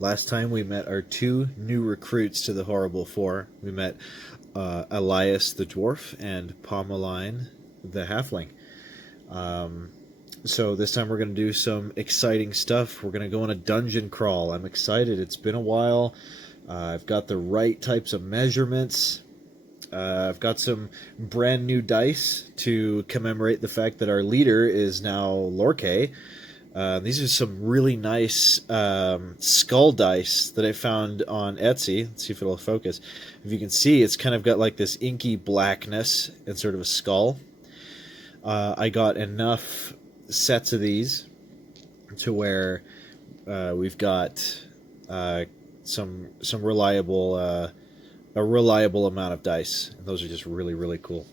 Last time we met our two new recruits to the Horrible Four. We met Elias the Dwarf and Pomeline the Halfling. So this time we're going to do some exciting stuff. We're going to go on a dungeon crawl. I'm excited. It's been a while. I've got the right types of measurements. I've got some brand new dice to commemorate the fact that our leader is now Lorke. These are some really nice skull dice that I found on Etsy. Let's see if it'll focus. If you can see, it's kind of got like this inky blackness and sort of a skull. I got enough sets of these to where we've got some reliable a reliable amount of dice. And those are just really, really cool.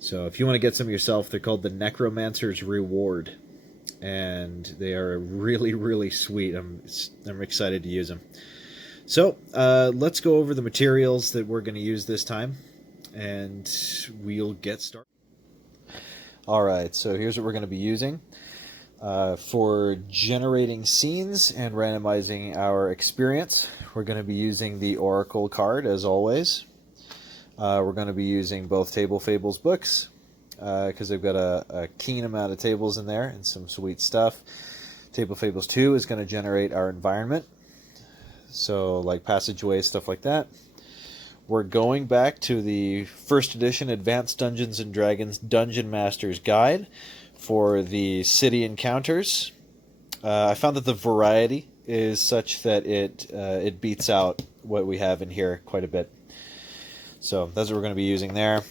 So if you want to get some yourself, they're called the Necromancer's Reward. And they are really, really sweet. I'm excited to use them. So let's go over the materials that we're going to use this time, and we'll get started. All right, so here's what we're going to be using. For generating scenes and randomizing our experience, we're going to be using the Oracle card, as always. We're going to be using both Table Fables books, because they've got a keen amount of tables in there and some sweet stuff. Table Fables 2 is going to generate our environment, so like passageways, stuff like that. We're going back to the first edition Advanced Dungeons & Dragons Dungeon Master's Guide for the city encounters. I found that the variety is such that it beats out what we have in here quite a bit. So that's what we're going to be using there.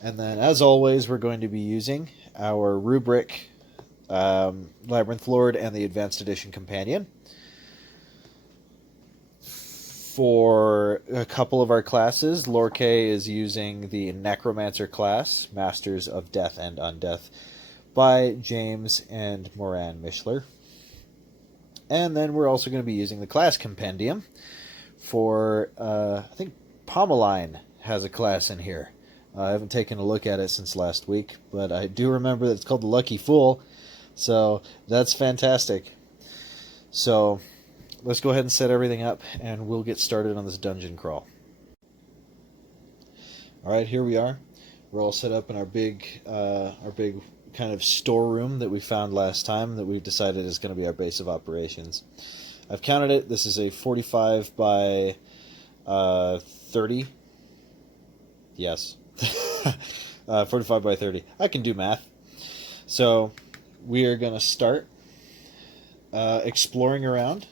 And then, as always, we're going to be using our rubric, Labyrinth Lord and the Advanced Edition Companion. For a couple of our classes, Lorke is using the Necromancer class, Masters of Death and Undeath, by James and Moran Mishler. And then we're also going to be using the class compendium for, I think Pomeline has a class in here. I haven't taken a look at it since last week, but I do remember that it's called the Lucky Fool, so that's fantastic. So let's go ahead and set everything up, and we'll get started on this dungeon crawl. All right, here we are. We're all set up in our big kind of storeroom that we found last time that we've decided is going to be our base of operations. I've counted it. This is a 45 by 30. Yes. 45 by 30. I can do math. So we are going to start exploring around.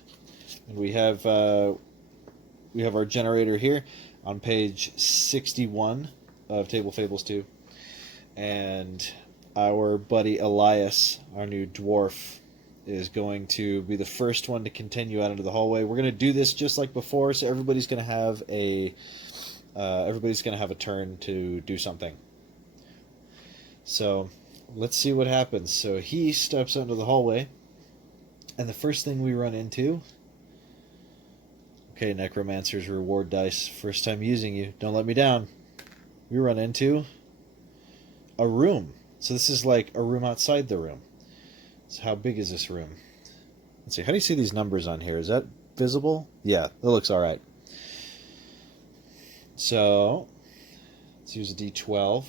And we have our generator here on page 61 of Table Fables 2. And our buddy Elias, our new dwarf, is going to be the first one to continue out into the hallway. We're going to do this just like before, so everybody's going to have a turn to do something. So let's see what happens. So he steps out into the hallway, and the first thing we run into... Okay, Necromancer's Reward dice. First time using you. Don't let me down. We run into a room. So this is like a room outside the room. So how big is this room? Let's see. How do you see these numbers on here? Is that visible? Yeah, that looks all right. So let's use a D12.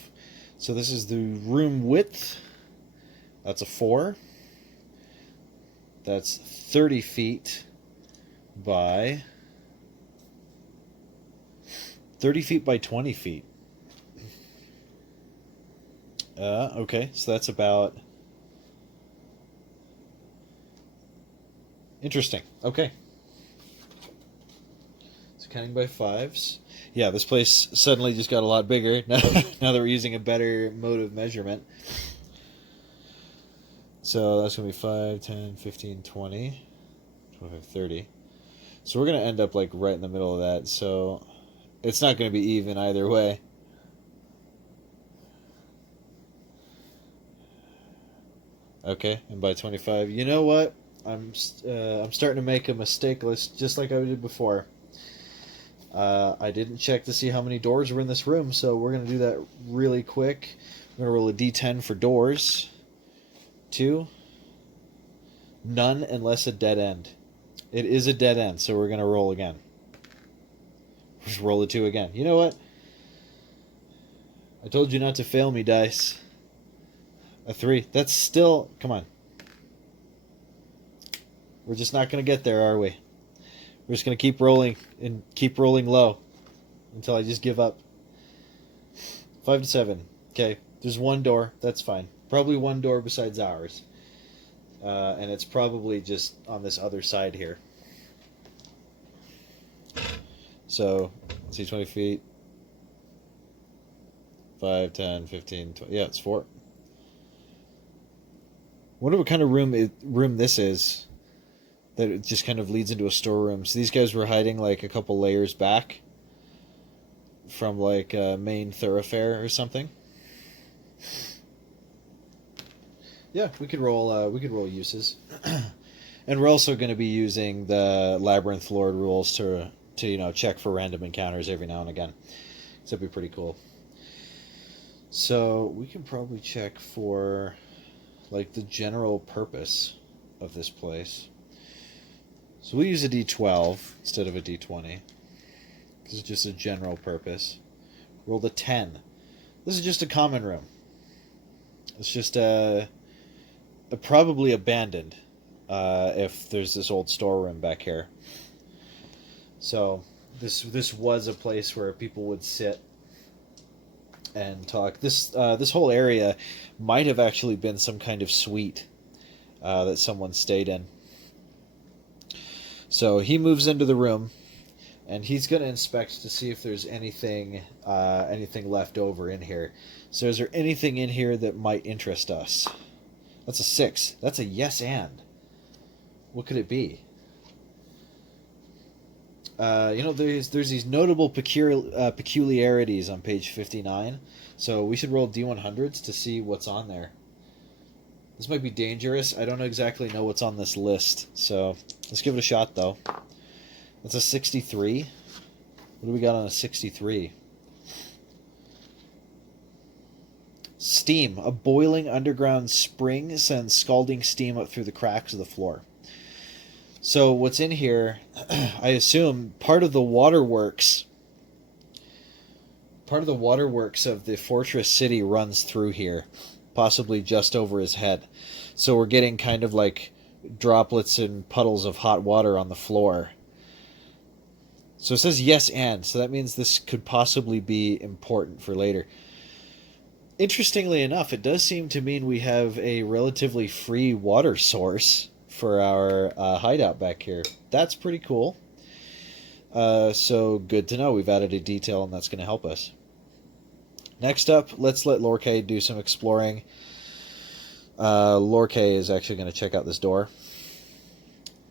So this is the room width. That's a 4. That's 30 feet by 30 feet by 20 feet. Okay, so that's about... Interesting. Okay. So counting by 5s. Yeah, this place suddenly just got a lot bigger now that we're using a better mode of measurement. So that's going to be 5, 10, 15, 20, 25, 30. So we're going to end up like right in the middle of that. So it's not going to be even either way. Okay, and by 25, you know what? I'm starting to make a mistake list just like I did before. I didn't check to see how many doors were in this room, so we're going to do that really quick. I'm going to roll a d10 for doors. 2. None unless a dead end. It is a dead end, so we're going to roll again. Just roll a 2 again. You know what? I told you not to fail me, dice. A 3. That's still... Come on. We're just not going to get there, are we? We're just going to keep rolling and keep rolling low until I just give up. 5 to 7. Okay, there's one door. That's fine. Probably one door besides ours. And it's probably just on this other side here. So, let's see, 20 feet. 5, 10, 15, 20. Yeah, it's 4. Wonder what kind of room this is. That it just kind of leads into a storeroom. So these guys were hiding like a couple layers back from like a main thoroughfare or something. Yeah, we could roll uses. And we're also going to be using the Labyrinth Lord rules to check for random encounters every now and again. So that'd be pretty cool. So we can probably check for like the general purpose of this place. So we'll use a D12 instead of a D20. This is just a general purpose. Rolled a 10. This is just a common room. It's just probably abandoned if there's this old storeroom back here. So this was a place where people would sit and talk. This whole area might have actually been some kind of suite that someone stayed in. So he moves into the room, and he's going to inspect to see if there's anything left over in here. So is there anything in here that might interest us? That's a 6. That's a yes and. What could it be? There's these notable peculiarities on page 59. So we should roll D100s to see what's on there. This might be dangerous. I don't exactly know what's on this list. So let's give it a shot, though. That's a 63. What do we got on a 63? Steam. A boiling underground spring sends scalding steam up through the cracks of the floor. So what's in here, I assume, part of the waterworks of the fortress city runs through here, possibly just over his head. So we're getting kind of like droplets and puddles of hot water on the floor. So it says yes and, so that means this could possibly be important for later. Interestingly enough, it does seem to mean we have a relatively free water source for our hideout back here. That's pretty cool. So good to know. We've added a detail, and that's going to help us. Next up, let's let Lorkay do some exploring. Lorkay is actually going to check out this door.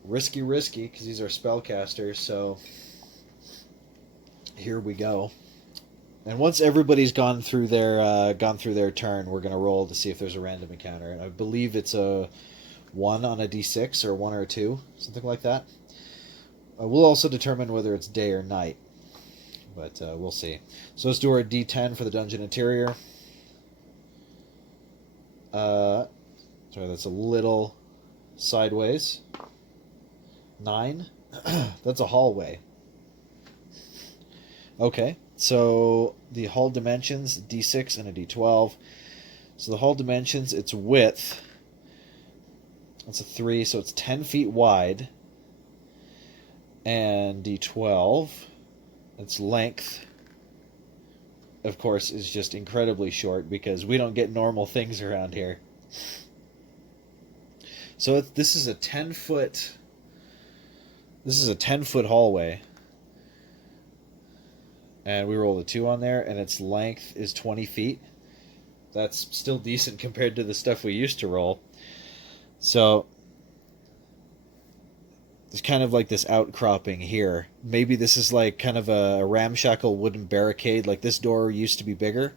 Risky, because he's our spellcaster, so here we go. And once everybody's gone through their turn, we're going to roll to see if there's a random encounter. And I believe it's a 1 on a D6 or 1 or 2, something like that. We'll also determine whether it's day or night, but we'll see. So let's do our D10 for the dungeon interior. Sorry, that's a little sideways. 9. That's a hallway. Okay, so the hall dimensions, D6 and a D12. So the hall dimensions, its width, that's a 3, so it's 10 feet wide. And D12, its length, of course, is just incredibly short because we don't get normal things around here. So this is a 10-foot hallway. And we rolled a 2 on there, and its length is 20 feet. That's still decent compared to the stuff we used to roll. So there's kind of like this outcropping here. Maybe this is like kind of a ramshackle wooden barricade. Like this door used to be bigger.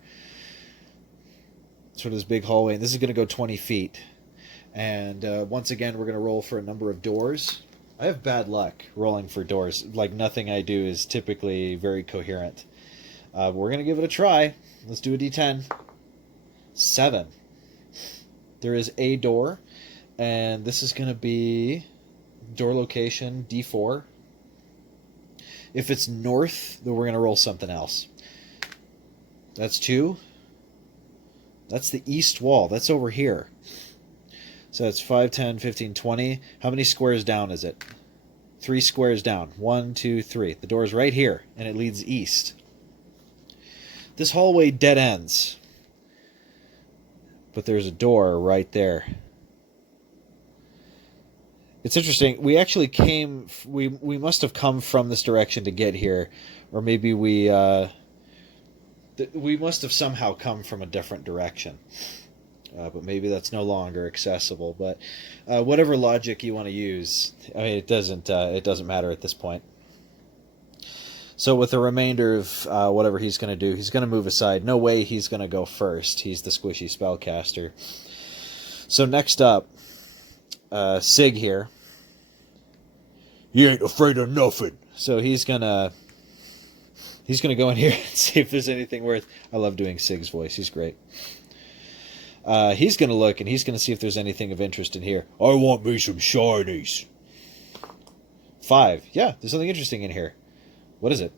Sort of this big hallway. And this is going to go 20 feet. And once again, we're going to roll for a number of doors. I have bad luck rolling for doors. Like nothing I do is typically very coherent. We're going to give it a try. Let's do a D10. 7. There is a door. And this is going to be Door location, D4. If it's north, then we're going to roll something else. That's 2. That's the east wall. That's over here. So it's 5, 10, 15, 20. How many squares down is it? 3 squares down. 1, 2, 3. The door's right here, and it leads east. This hallway dead ends. But there's a door right there. It's interesting. We actually came... We must have come from this direction to get here. Or maybe we must have somehow come from a different direction. But maybe that's no longer accessible. But whatever logic you want to use, I mean, it doesn't matter at this point. So with the remainder of whatever he's going to do, he's going to move aside. No way he's going to go first. He's the squishy spellcaster. So next up, Sig here. He ain't afraid of nothing. So he's gonna go in here and see if there's anything worth. I love doing Sig's voice. He's great. He's gonna look and he's gonna see if there's anything of interest in here. I want me some shinies. 5. Yeah, there's something interesting in here. What is it?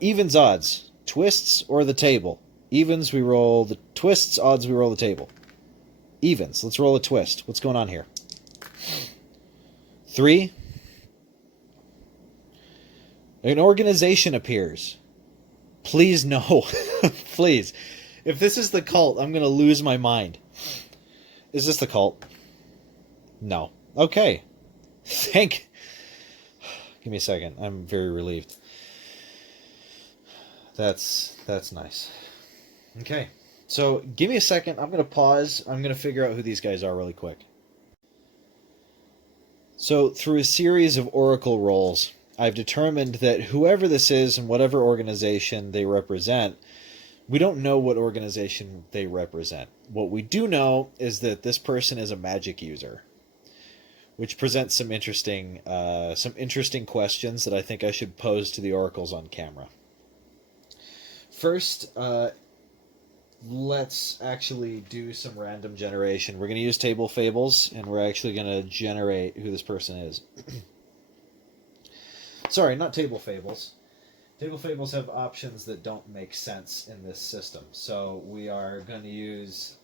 Evens, odds, twists, or the table. Evens, we roll the twists. Odds, we roll the table. Evens. Let's roll a twist. What's going on here? 3. An organization appears. Please no. Please. If this is the cult, I'm going to lose my mind. Is this the cult? No. Okay. Give me a second. I'm very relieved. That's nice. Okay. So, give me a second. I'm going to pause. I'm going to figure out who these guys are really quick. So, through a series of oracle rolls, I've determined that whoever this is and whatever organization they represent, we don't know what organization they represent. What we do know is that this person is a magic user, which presents some interesting questions that I think I should pose to the oracles on camera. First, let's actually do some random generation. We're going to use Table Fables, and we're actually going to generate who this person is. Sorry, not Table Fables. Table Fables have options that don't make sense in this system. So we are going to use...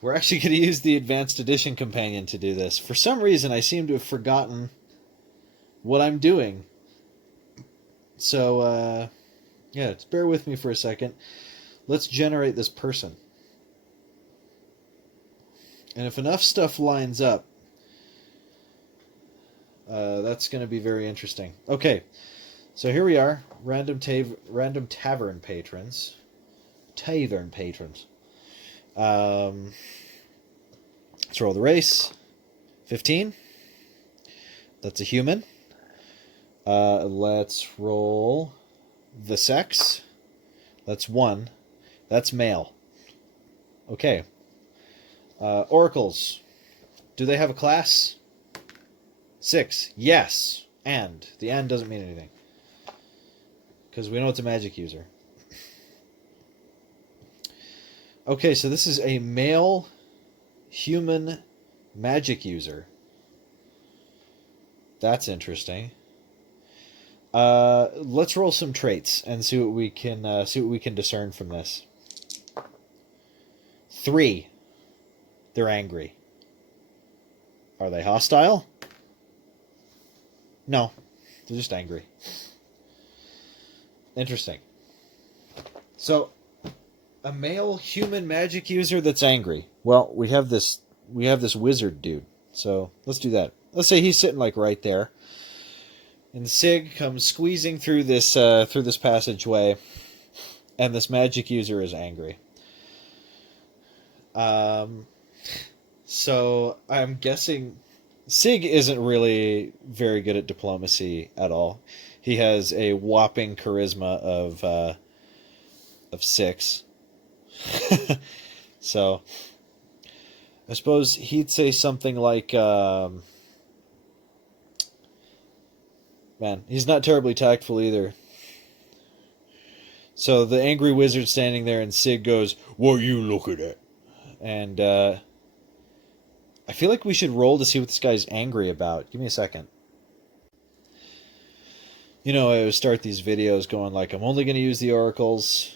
We're actually going to use the Advanced Edition Companion to do this. For some reason, I seem to have forgotten what I'm doing. So, yeah, just bear with me for a second. Let's generate this person. And if enough stuff lines up, that's going to be very interesting. Okay, so here we are. Random tavern patrons. Tavern patrons. Let's roll the race. 15. That's a human. Let's roll the sex. That's 1. That's male. Okay. Oracles. Do they have a class? 6. Yes. And. The and doesn't mean anything. Because we know it's a magic user. Okay, so this is a male human magic user. That's interesting. Let's roll some traits and see what we can discern from this. 3. They're angry. Are they hostile? No, they're just angry. Interesting. So, a male human magic user that's angry. Well, we have this wizard dude. So let's do that. Let's say he's sitting like right there, and Sig comes squeezing through this passageway, and this magic user is angry. So I'm guessing Sig isn't really very good at diplomacy at all. He has a whopping charisma of 6. So I suppose he'd say something like, man, he's not terribly tactful either. So the angry wizard's standing there, and Sig goes, "What are you looking at?" And I I feel like we should roll to see what this guy's angry about. Give me a second. You know, I would start these videos going like, I'm only going to use the oracles.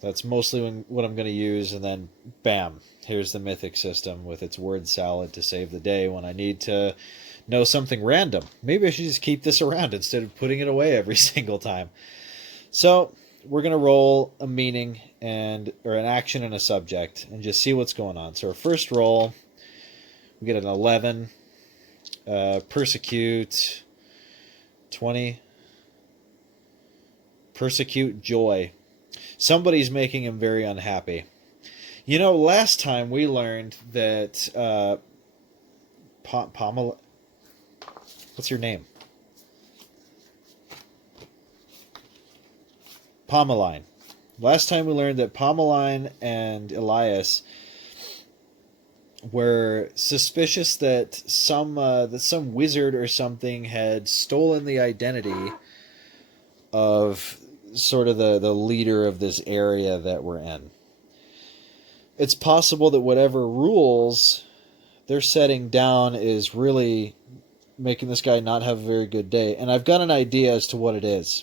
That's mostly what I'm going to use. And then, bam, here's the mythic system with its word salad to save the day when I need to know something random. Maybe I should just keep this around instead of putting it away every single time. So we're going to roll a meaning or an action and a subject and just see what's going on. So our first roll, we get an 11. Persecute, 20. Persecute joy. Somebody's making him very unhappy. You know, last time we learned that Pamela... What's your name? Pomeline. Last time we learned that Pomeline and Elias were suspicious that some wizard or something had stolen the identity of sort of the leader of this area that we're in. It's possible that whatever rules they're setting down is really making this guy not have a very good day. And I've got an idea as to what it is.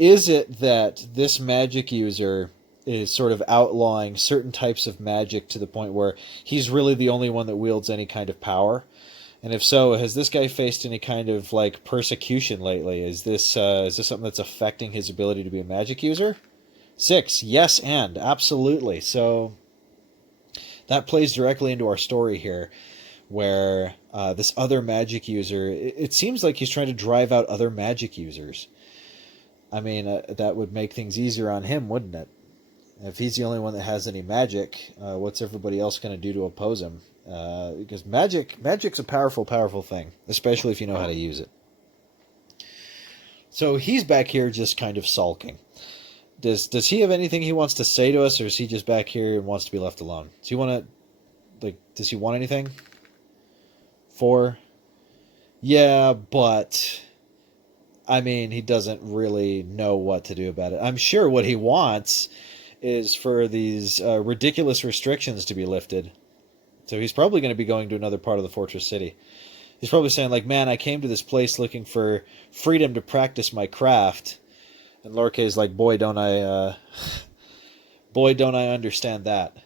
Is it that this magic user is sort of outlawing certain types of magic to the point where he's really the only one that wields any kind of power? And if so, has this guy faced any kind of like persecution lately? Is this something that's affecting his ability to be a magic user? 6, yes, and absolutely. So that plays directly into our story here, where this other magic user, it seems like he's trying to drive out other magic users. I mean, that would make things easier on him, wouldn't it? If he's the only one that has any magic, what's everybody else going to do to oppose him? Because magic's a powerful, powerful thing, especially if you know how to use it. So he's back here just kind of sulking. Does he have anything he wants to say to us, or is he just back here and wants to be left alone? Does he want to, does he want anything? 4? Yeah, but I mean, he doesn't really know what to do about it. I'm sure what he wants is for these ridiculous restrictions to be lifted. So he's probably going to be going to another part of the Fortress City. He's probably saying, like, man, I came to this place looking for freedom to practice my craft. And Lorca's like, boy, don't I understand that.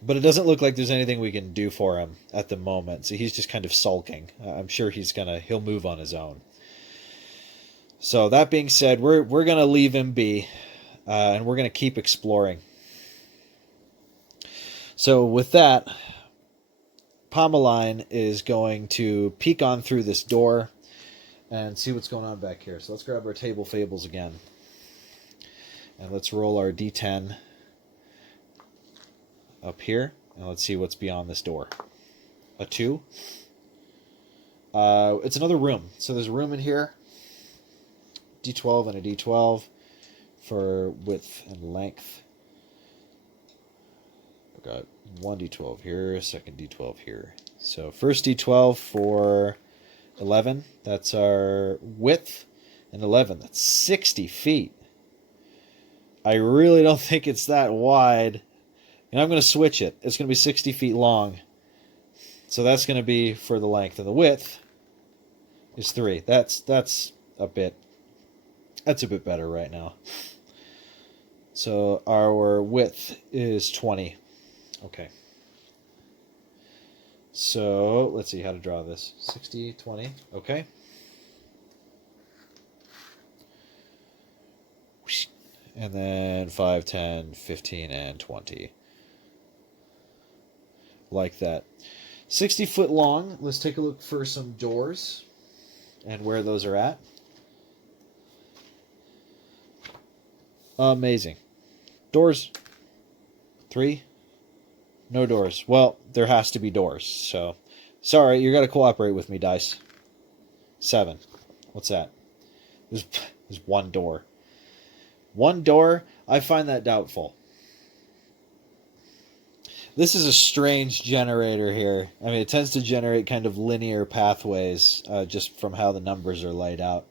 But it doesn't look like there's anything we can do for him at the moment. So he's just kind of sulking. I'm sure he'll move on his own. So that being said, we're going to leave him be. And we're going to keep exploring. So with that, Pomeline is going to peek on through this door and see what's going on back here. So let's grab our table fables again. And let's roll our d10 up here. And let's see what's beyond this door. A 2. It's another room. So there's a room in here. D12 and a D12 for width and length. I've got one D12 here, second D12 here. So first D12 for 11. That's our width. And 11, that's 60 feet. I really don't think it's that wide. And I'm going to switch it. It's going to be 60 feet long. So that's going to be for the length. And the width is 3. That's a bit better right now. So our width is 20. Okay. So let's see how to draw this. 60, 20. Okay. And then 5, 10, 15, and 20. Like that. 60 foot long. Let's take a look for some doors and where those are at. Amazing. Doors. 3. No doors. Well, there has to be doors. So, sorry, you got to cooperate with me, dice. 7. What's that? There's one door. One door? I find that doubtful. This is a strange generator here. I mean, it tends to generate kind of linear pathways just from how the numbers are laid out.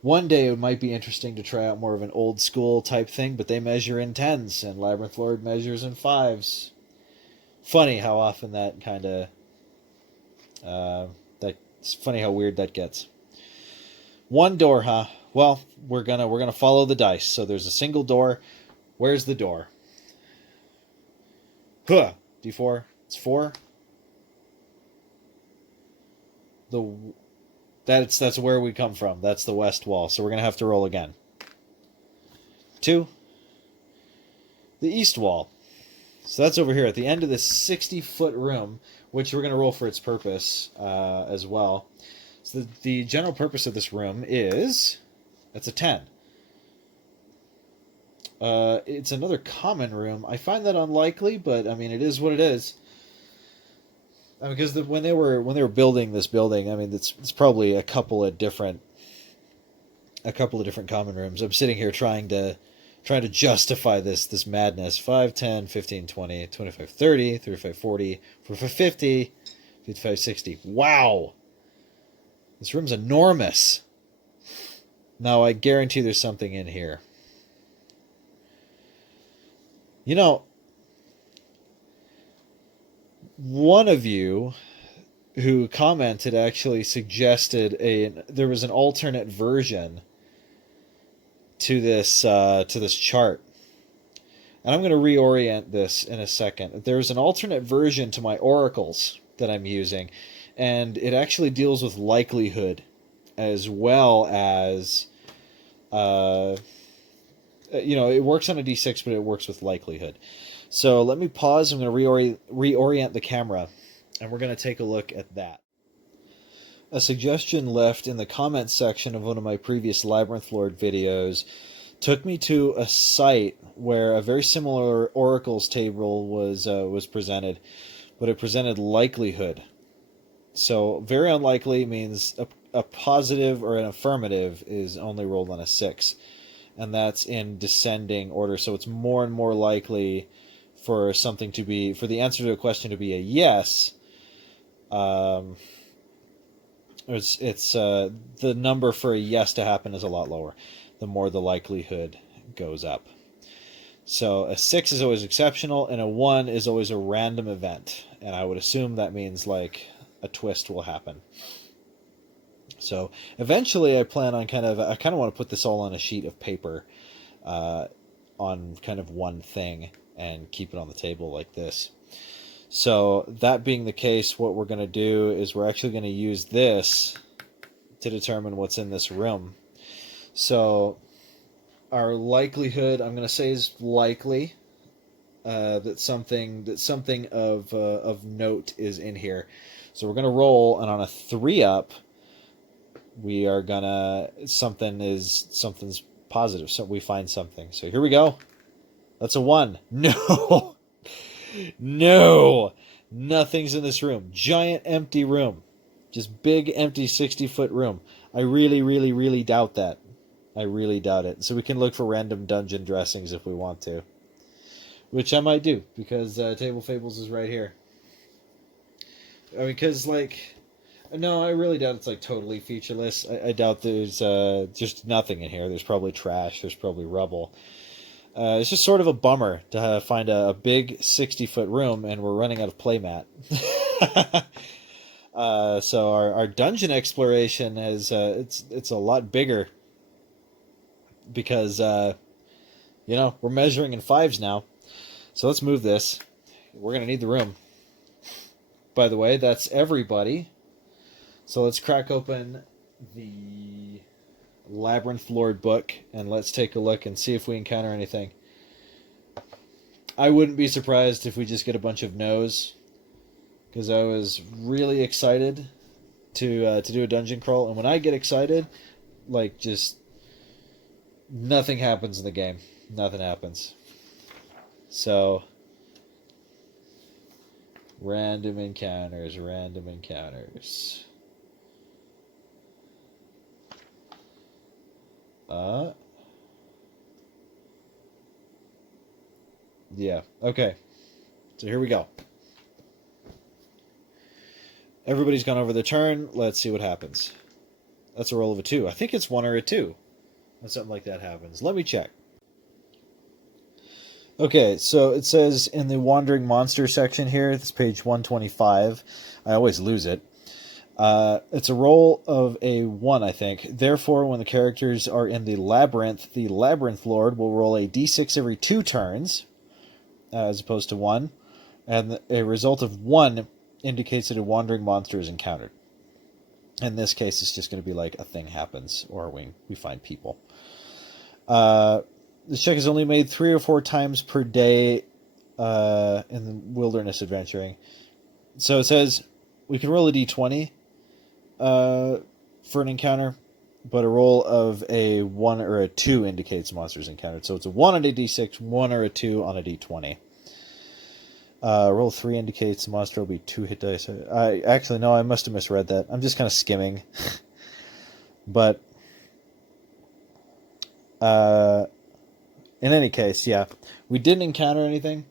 One day it might be interesting to try out more of an old school type thing, but they measure in 10s, and Labyrinth Lord measures in 5s. Funny how often that kind of that's funny how weird that gets. One door, huh? Well, we're gonna follow the dice. So there's a single door. Where's the door? Huh. D4. It's 4. That's where we come from. That's the west wall. So we're gonna have to roll again. 2. The east wall. So that's over here at the end of this 60-foot room, which we're going to roll for its purpose as well. So the general purpose of this room is... That's a 10. It's another common room. I find that unlikely, but I mean, it is what it is. Because when they were building this building, I mean, it's probably a couple of different common rooms. I'm sitting here trying to justify this madness. 5, 10, 15, 20, 25, 30, 35, 40, 45, 50, 55, 60. Wow! This room's enormous. Now, I guarantee there's something in here. You know, one of you who commented actually suggested there was an alternate version to this chart, and I'm going to reorient this in a second. There's an alternate version to my oracles that I'm using, and it actually deals with likelihood as well as it works on a d6, but it works with likelihood. So let me pause. I'm going to reorient the camera, and we're going to take a look at that. A suggestion left in the comments section of one of my previous Labyrinth Lord videos took me to a site where a very similar oracles table was presented, but it presented likelihood. So very unlikely means a positive or an affirmative is only rolled on a 6, and that's in descending order. So it's more and more likely for the answer to a question to be a yes. It's the number for a yes to happen is a lot lower, the more the likelihood goes up. So a 6 is always exceptional, and a 1 is always a random event, and I would assume that means like a twist will happen. So eventually I plan on I want to put this all on a sheet of paper on kind of one thing and keep it on the table like this. So that being the case, what we're going to do is we're actually going to use this to determine what's in this room. So our likelihood, I'm going to say, is likely that something of note is in here. So we're going to roll, and on a 3-up, we are gonna something's positive. So we find something. So here we go. That's a 1. No. No, nothing's in this room. Giant empty room. Just big empty 60-foot room. I really, really, really doubt that. I really doubt it. So we can look for random dungeon dressings if we want to. Which I might do, because Table Fables is right here. I mean, because, no, I really doubt it's, totally featureless. I doubt there's just nothing in here. There's probably trash. There's probably rubble. It's just sort of a bummer to find a big 60-foot room, and we're running out of playmat. So our dungeon exploration is it's a lot bigger because we're measuring in 5s now. So let's move this. We're gonna need the room. By the way, that's everybody. So let's crack open the Labyrinth Lord book, and let's take a look and see if we encounter anything. I wouldn't be surprised if we just get a bunch of no's, because I was really excited to do a dungeon crawl, and when I get excited, just nothing happens in the game. Nothing happens. So random encounters. Yeah, okay. So here we go. Everybody's gone over the turn. Let's see what happens. That's a roll of a 2. I think it's 1 or a 2. When something like that happens. Let me check. Okay, so it says in the Wandering Monster section here, this page 125. I always lose it. It's a roll of a 1, I think. Therefore, when the characters are in the Labyrinth Lord will roll a d6 every 2 turns, as opposed to 1. And a result of 1 indicates that a wandering monster is encountered. In this case, it's just going to be like a thing happens, or we find people. This check is only made 3 or 4 times per day in the wilderness adventuring. So it says we can roll a d20 for an encounter, but a roll of a 1 or a 2 indicates monsters encountered. So it's a 1 on a d6, 1 or a 2 on a d20. Roll 3 indicates the monster will be 2 hit dice. Actually, no, I must have misread that. I'm just kind of skimming. But in any case, yeah, we didn't encounter anything.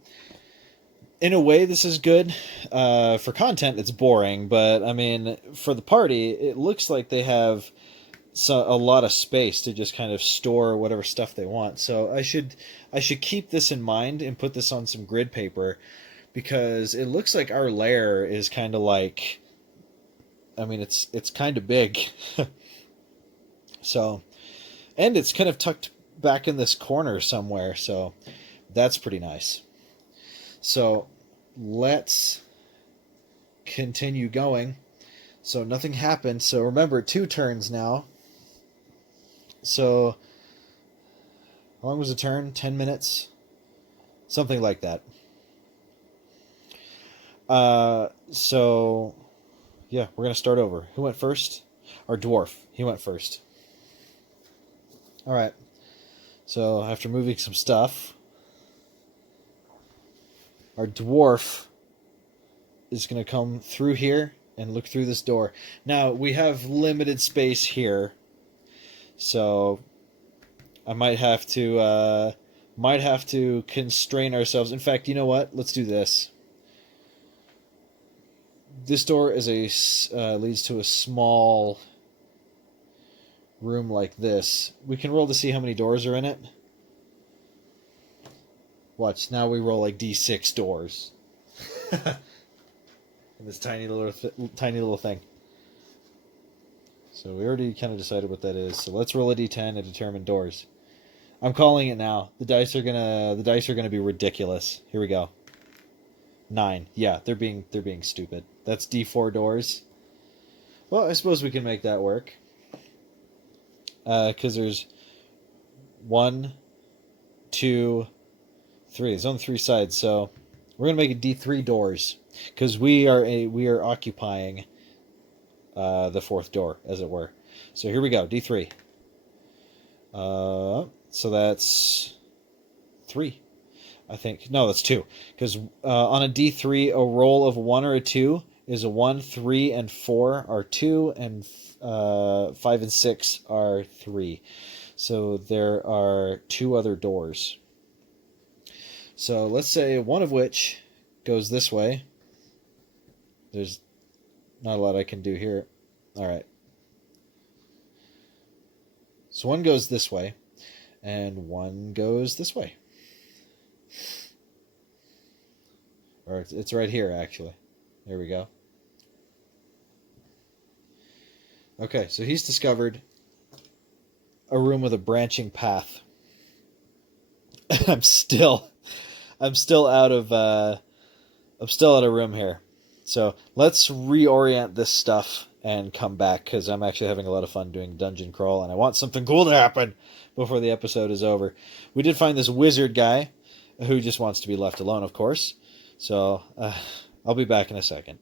In a way, this is good. For content, it's boring, but I mean, for the party, it looks like they have a lot of space to just kind of store whatever stuff they want. So I should keep this in mind and put this on some grid paper, because it looks like our lair is kind of like, I mean, it's kind of big. So, and it's kind of tucked back in this corner somewhere, so that's pretty nice. So let's continue going. So nothing happened. So remember, 2 turns now. So how long was a turn? 10 minutes? Something like that. So yeah, we're going to start over. Who went first? Our dwarf. He went first. All right. So after moving some stuff, our dwarf is going to come through here and look through this door. Now, we have limited space here, so I might have to constrain ourselves. In fact, you know what? Let's do this. This door is leads to a small room like this. We can roll to see how many doors are in it. Watch, now we roll like d6 doors. In this tiny little thing. So we already kind of decided what that is. So let's roll a d10 to determine doors. I'm calling it now. The dice are gonna be ridiculous. Here we go. 9. Yeah, they're being stupid. That's d4 doors. Well, I suppose we can make that work. Because there's 1, 2, 3. There's only 3 sides, so we're gonna make it d3 doors, because we are occupying the 4th door, as it were. So here we go, d3. So that's 3, I think. No, that's 2, because on a d3, a roll of 1 or a 2 is a 1. 3 and 4 are 2, and 5 and 6 are 3. So there are 2 other doors. So let's say one of which goes this way. There's not a lot I can do here. All right. So one goes this way, and one goes this way. Or it's right here, actually. There we go. Okay, so he's discovered a room with a branching path. I'm still out of room here. So let's reorient this stuff and come back, because I'm actually having a lot of fun doing dungeon crawl, and I want something cool to happen before the episode is over. We did find this wizard guy who just wants to be left alone, of course. So I'll be back in a second.